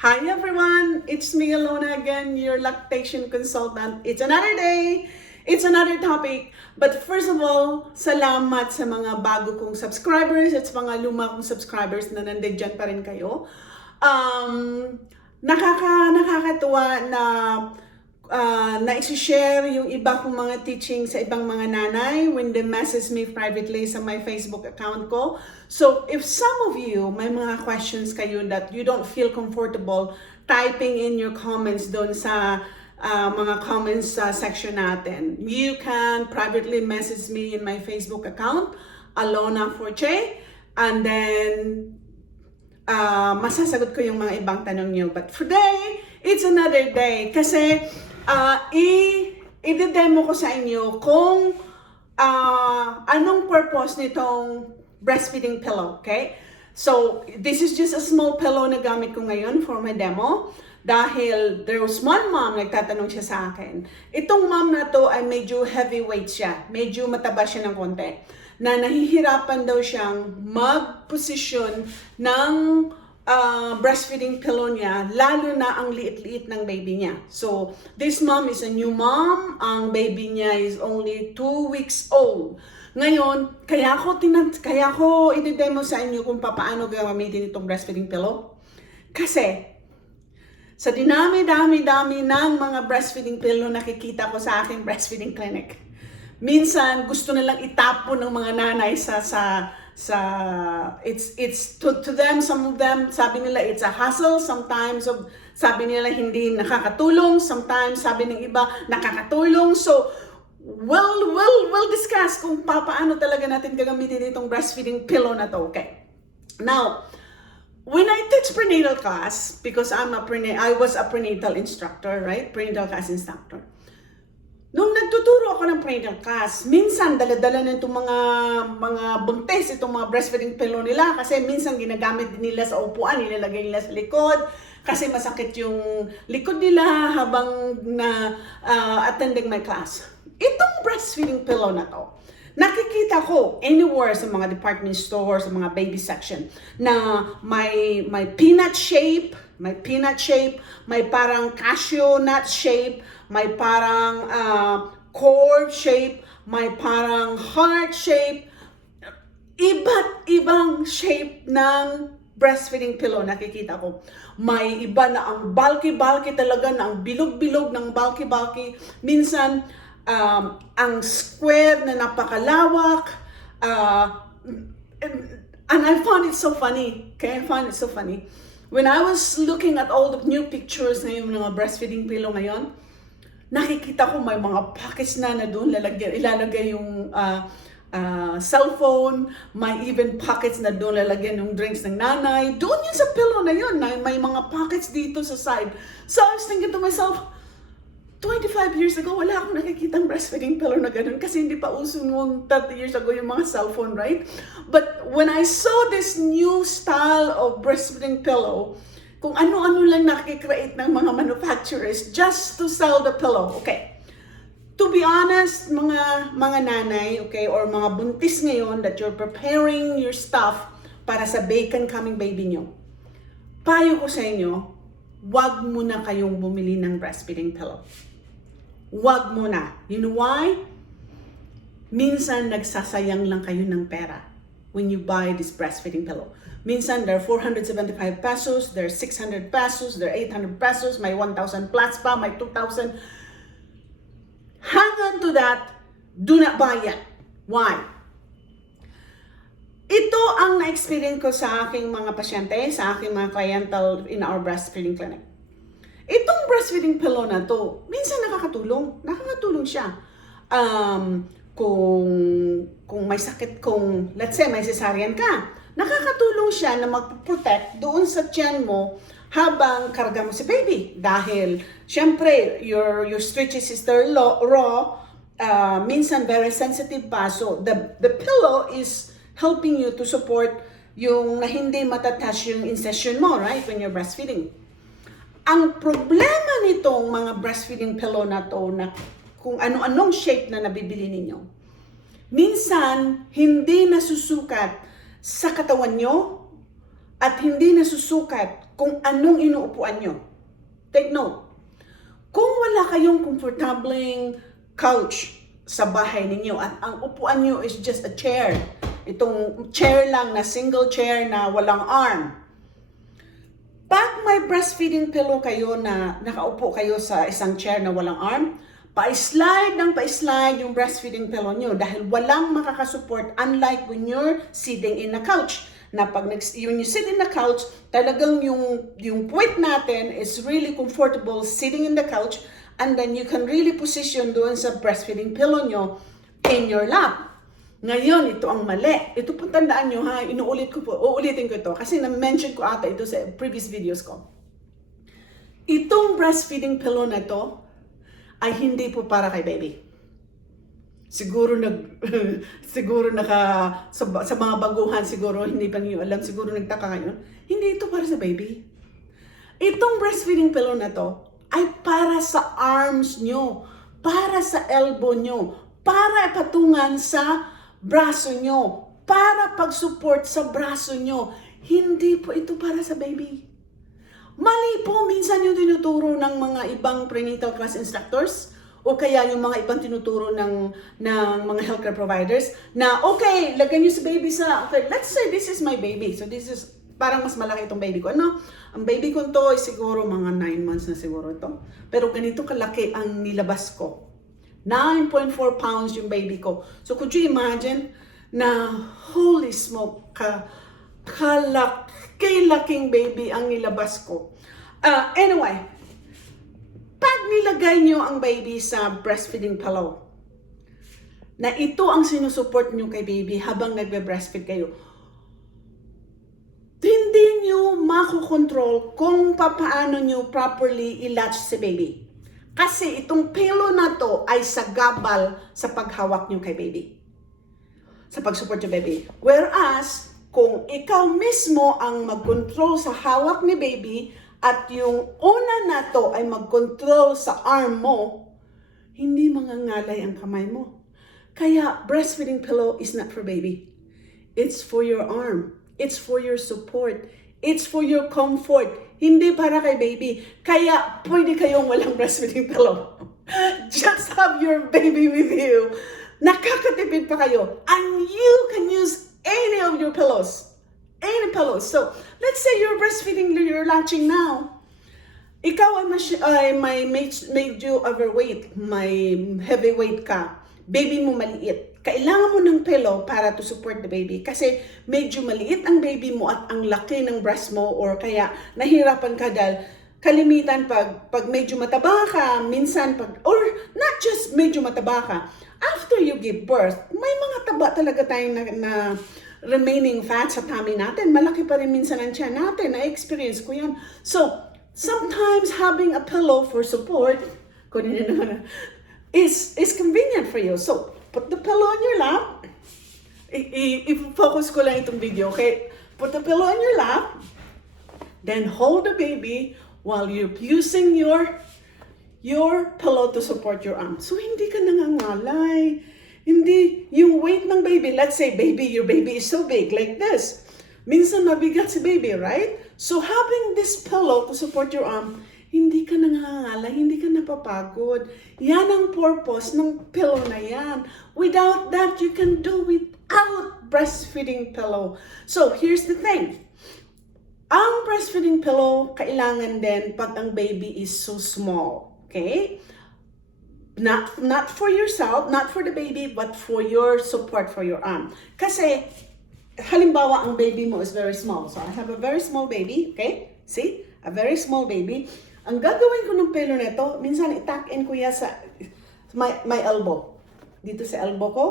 Hi everyone, it's me Alona again, your lactation consultant. It's another day, it's another topic. But first of all, salamat sa mga bago kong subscribers at sa mga luma kong subscribers na nandiyan pa rin kayo. Nakakatuwa na isi-share yung iba kong mga teaching sa ibang mga nanay when they message me privately sa my Facebook account ko. So, if some of you, may mga questions kayo that you don't feel comfortable typing in your comments doon sa mga comments section natin, you can privately message me in my Facebook account, Alona Forche, and then masasagot ko yung mga ibang tanong nyo. But today, it's another day kasi i-demo ko sa inyo kung anong purpose nitong breastfeeding pillow, okay? So, this is just a small pillow na gamit ko ngayon for my demo dahil there was one mom nagtatanong siya sa akin. Itong mom na to ay medyo heavyweight siya, medyo mataba siya ng konti, na nahihirapan daw siyang mag-position ng breastfeeding pillow niya, lalo na ang liit-liit ng baby niya. So, this mom is a new mom. Ang baby niya is only 2 weeks old. Ngayon, kaya ko i-demo sa inyo kung paano gamitin itong breastfeeding pillow. Kasi, sa dinami-dami ng mga breastfeeding pillow nakikita ko sa aking breastfeeding clinic, minsan gusto nilang itapon ng mga nanay it's to them, some of them sabi nila it's a hassle, sometimes sabi nila hindi nakakatulong, sometimes sabi ng iba nakakatulong. So we'll discuss kung paano talaga natin gagamitin itong breastfeeding pillow na to. Okay, now when I teach prenatal class, because I was a prenatal instructor, right? Prenatal class instructor. Nung nagtuturo ako ng prenatal class, minsan dala-dala na itong mga buntis, itong mga breastfeeding pillow nila kasi minsan ginagamit din nila sa upuan, nilalagay nila sa likod kasi masakit yung likod nila habang attending my class. Itong breastfeeding pillow na to, nakikita ko anywhere sa mga department store, sa mga baby section, na may peanut shape, may parang cashew nut shape, may parang cord shape, may parang heart shape, iba't ibang shape ng breastfeeding pillow nakikita ko. May iba na ang bulky talaga, na ang bilog-bilog ng bulky. Minsan, ang square na napakalawak, and I found it so funny. Okay, I found it so funny. When I was looking at all the new pictures na yung mga breastfeeding pillow ngayon, nakikita ko may mga pockets na doon ilalagay yung cellphone, may even pockets na doon lalagyan yung drinks ng nanay. Doon yun sa pillow na yun, may mga pockets dito sa side. So I was thinking to myself, 25 years ago, wala akong nakikitang breastfeeding pillow na ganun kasi hindi pa uso noong 30 years ago yung mga cellphone, right? But when I saw this new style of breastfeeding pillow, kung ano-ano lang nakikreate ng mga manufacturers just to sell the pillow, okay. To be honest, mga nanay, okay, or mga buntis ngayon that you're preparing your stuff para sa bacon coming baby nyo, payo ko sa inyo, wag muna kayong bumili ng breastfeeding pillow. Wag muna. You know why? Minsan nagsasayang lang kayo ng pera when you buy this breastfeeding pillow. Minsan they're 475 pesos, they're 600 pesos, they're 800 pesos, may 1,000 plus pa, may 2,000. Hang on to that. Do not buy it. Why? Ito ang na-experience ko sa aking mga pasyente, sa aking mga clientele in our breastfeeding clinic. Itong breastfeeding pillow na to, minsan nakakatulong siya. Kung may sakit, kung let's say may cesarean ka, nakakatulong siya na mag-protect doon sa tiyan mo habang karga mo si baby. Dahil, syempre, your stretchy sister raw, minsan very sensitive pa. So, the pillow is helping you to support yung na hindi matatas yung insertion mo, right, when you're breastfeeding. Ang problema nitong mga breastfeeding pillow na to, na kung ano-anong shape na nabibili ninyo, minsan hindi nasusukat sa katawan nyo at hindi nasusukat kung anong inuupuan nyo. Take note. Kung wala kayong komportableng couch sa bahay ninyo at ang upuan nyo is just a chair, itong chair lang na single chair na walang arm, pag may breastfeeding pillow kayo na nakaupo kayo sa isang chair na walang arm, pa-slide ng pa-slide yung breastfeeding pillow nyo dahil walang makakasupport, unlike when you're sitting in a couch. Na pag when you sit in the couch, talagang yung puwet natin is really comfortable sitting in the couch, and then you can really position doon sa breastfeeding pillow nyo in your lap. Ngayon, ito ang mali. Ito po tandaan nyo ha, uulitin ko ito kasi na-mention ko ata ito sa previous videos ko. Itong breastfeeding pillow na ito ay hindi po para kay baby. Siguro sa mga baguhan siguro hindi pa niyo alam, siguro nagtaka kayo. Hindi ito para sa baby. Itong breastfeeding pillow na to ay para sa arms nyo, para sa elbow nyo, para patungan sa braso nyo, para pag-support sa braso nyo. Hindi po ito para sa baby. Mali po minsan yung tinuturo ng mga ibang prenatal class instructors o kaya yung mga ibang tinuturo ng mga healthcare providers na okay, lagyan nyo si baby sa, okay, let's say this is my baby. So this is, parang mas malaki itong baby ko. Ano? Ang baby ko to is siguro mga 9 months na siguro ito. Pero ganito kalaki ang nilabas ko. 9.4 pounds yung baby ko. So could you imagine na holy smoke kalaki-laking baby ang nilabas ko. Anyway, pag nilagay nyo ang baby sa breastfeeding pillow, na ito ang sinusupport nyo kay baby habang nagbe-breastfeed kayo, hindi nyo makokontrol kung paano nyo properly i-latch si baby. Kasi itong pillow na to ay sagabal sa paghawak nyo kay baby. Sa pag-support yung baby. Whereas, kung ikaw mismo ang mag-control sa hawak ni baby at yung una na to ay mag-control sa arm mo, hindi mangangalay ang kamay mo. Kaya, breastfeeding pillow is not for baby. It's for your arm. It's for your support. It's for your comfort. Hindi para kay baby. Kaya, pwede kayong walang breastfeeding pillow. Just have your baby with you. Nakakatipid pa kayo. And you can use any of your pillows. Any pillows. So, let's say you're breastfeeding, you're latching now. Ikaw ay may made you overweight. May heavyweight ka. Baby mo maliit. Kailangan mo ng pillow para to support the baby. Kasi medyo maliit ang baby mo at ang laki ng breast mo or kaya nahirapan ka dahil kalimitan pag medyo mataba ka, minsan or not just medyo mataba ka, after you give birth, may mga taba talaga tayong na remaining fat sa tummy natin. Malaki pa rin minsan ang tiyan natin. Na-experience ko yan. So, sometimes having a pillow for support is convenient for you. So, put the pillow on your lap. I-focus ko lang itong video, okay? Put the pillow on your lap. Then hold the baby while you're using your pillow to support your arm. So, hindi ka nangangalay. Hindi, yung weight ng baby, let's say your baby is so big, like this. Minsan mabigat si baby, right? So, having this pillow to support your arm, hindi ka nangangalay, hindi ka napapagod. Yan ang purpose ng pillow na yan. Without that, you can do without breastfeeding pillow. So, here's the thing. Ang breastfeeding pillow, kailangan din pag ang baby is so small. Okay? Not for yourself, not for the baby, but for your support for your arm. Kasi, halimbawa, ang baby mo is very small. So, I have a very small baby. Okay? See? A very small baby. Ang gagawin ko ng pillow nito, minsan i-tuck in ko yan sa my elbow. Dito sa elbow ko.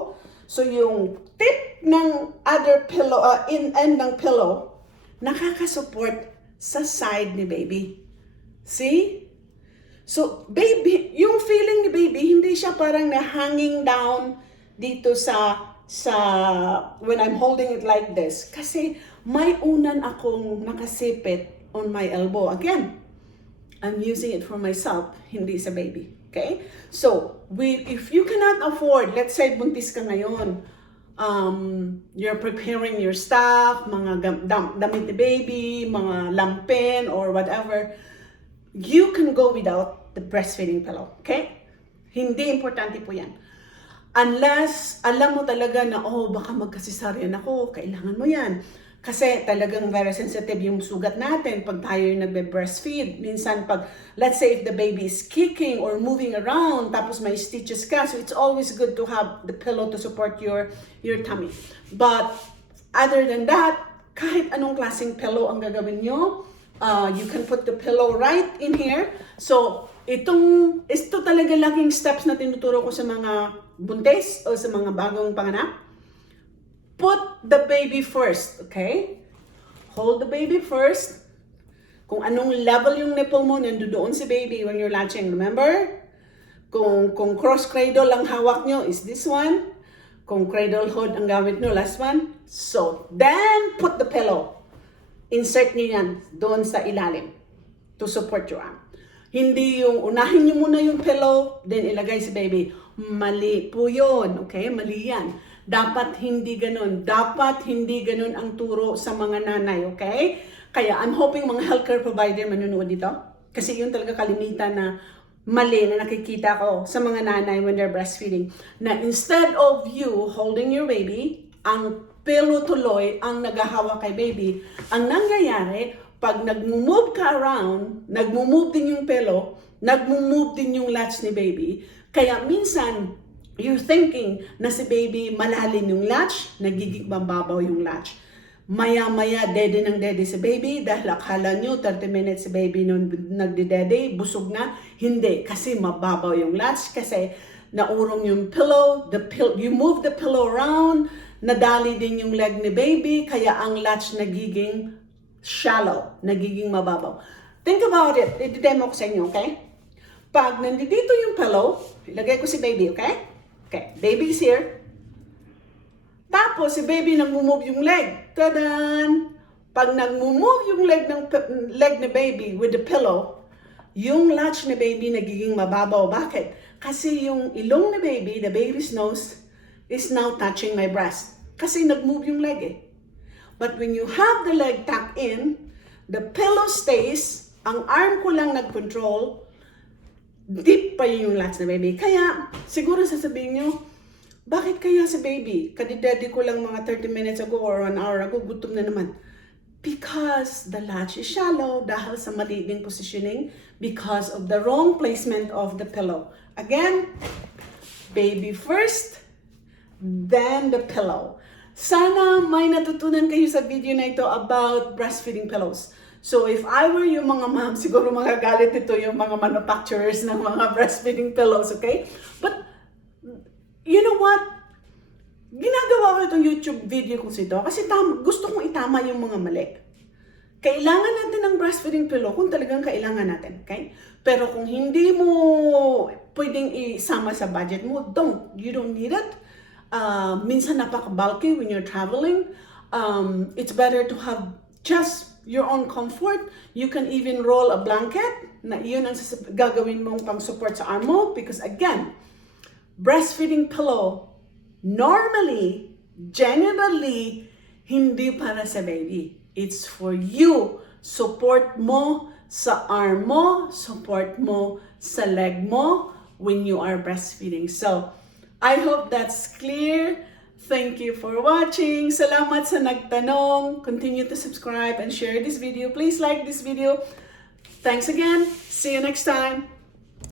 So, yung tip ng other pillow, end ng pillow, nakakasupport sa side ni baby. See? So, baby, yung feeling ni baby, hindi siya parang na-hanging down dito sa when I'm holding it like this. Kasi may unan akong nakasipit on my elbow. Again, I'm using it for myself, hindi sa baby. Okay? So, if you cannot afford, let's say buntis ka ngayon, you're preparing your stuff, mga damit ni baby, mga lampin, or whatever, you can go without the breastfeeding pillow, okay? Hindi importante po yan. Unless alam mo talaga na, oh, baka magkasisaryan ako, kailangan mo yan. Kasi talagang very sensitive yung sugat natin pag tayo yung nagbe-breastfeed. Minsan pag, let's say if the baby is kicking or moving around, tapos may stitches ka, so it's always good to have the pillow to support your tummy. But other than that, kahit anong klaseng pillow ang gagawin nyo, you can put the pillow right in here. So, ito talaga laging steps na tinuturo ko sa mga buntis o sa mga bagong panganak. Put the baby first, okay? Hold the baby first. Kung anong level yung nipple mo, nandoon si baby when you're latching, remember? Kung cross-cradle ang hawak nyo, is this one. Kung cradle hold ang gamit nyo, last one. So, then put the pillow. Insert nyo yan doon sa ilalim to support your arm. Hindi yung unahin nyo muna yung pillow, then ilagay si baby. Mali po yun, okay? Mali yan. Dapat hindi ganun. Dapat hindi ganun ang turo sa mga nanay, okay? Kaya I'm hoping mga healthcare provider manunood dito. Kasi yun talaga kalimitan na mali na nakikita ko sa mga nanay when they're breastfeeding. Na instead of you holding your baby, ang pillow tuloy ang naghahawak kay baby. Ang nangyayari, pag nag-move ka around, nag-move din yung pillow, nag-move din yung latch ni baby. Kaya minsan, you're thinking na si baby malalim yung latch, nagiging mababaw yung latch. Maya-maya, dede ng dede si baby dahil akala nyo 30 minutes si baby nung nagdidede, busog na. Hindi, kasi mababaw yung latch kasi naurong yung pillow, you move the pillow around, nadali din yung leg ni baby, kaya ang latch nagiging shallow, nagiging mababaw. Think about it, i-demo ko sa inyo, okay? Pag nandito yung pillow, ilagay ko si baby, okay? Okay, baby is here. Tapos, si baby nag-move yung leg. Tadan! Pag nag-move yung leg ni baby with the pillow, yung latch ni baby nagiging mababaw. Bakit? Kasi yung ilong ni baby, the baby's nose, is now touching my breast. Kasi nag-move yung leg eh. But when you have the leg tucked in, the pillow stays, ang arm ko lang nag-control, deep pa yung latch na baby. Kaya, siguro sasabihin nyo, bakit kaya si baby? Kadidedi ko lang mga 30 minutes ago or 1 hour ago, gutom na naman. Because the latch is shallow dahil sa mali ding positioning because of the wrong placement of the pillow. Again, baby first, then the pillow. Sana may natutunan kayo sa video na ito about breastfeeding pillows. So if I were yung mga mom, siguro magagalit ito yung mga manufacturers ng mga breastfeeding pillows, okay? But, you know what? Ginagawa ko itong YouTube video ko ito kasi gusto kong itama yung mga mali. Kailangan natin ng breastfeeding pillow kung talagang kailangan natin, okay? Pero kung hindi mo pwedeng isama sa budget mo, you don't need it. Minsan napaka-bulky when you're traveling. It's better to have just your own comfort. You can even roll a blanket na yun ang gagawin mong pang-support sa arm mo because again, breastfeeding pillow normally, generally, hindi para sa baby. It's for you. Support mo sa arm mo, support mo sa leg mo when you are breastfeeding. So, I hope that's clear. Thank you for watching. Salamat sa nagtanong. Continue to subscribe and share this video. Please like this video. Thanks again. See you next time.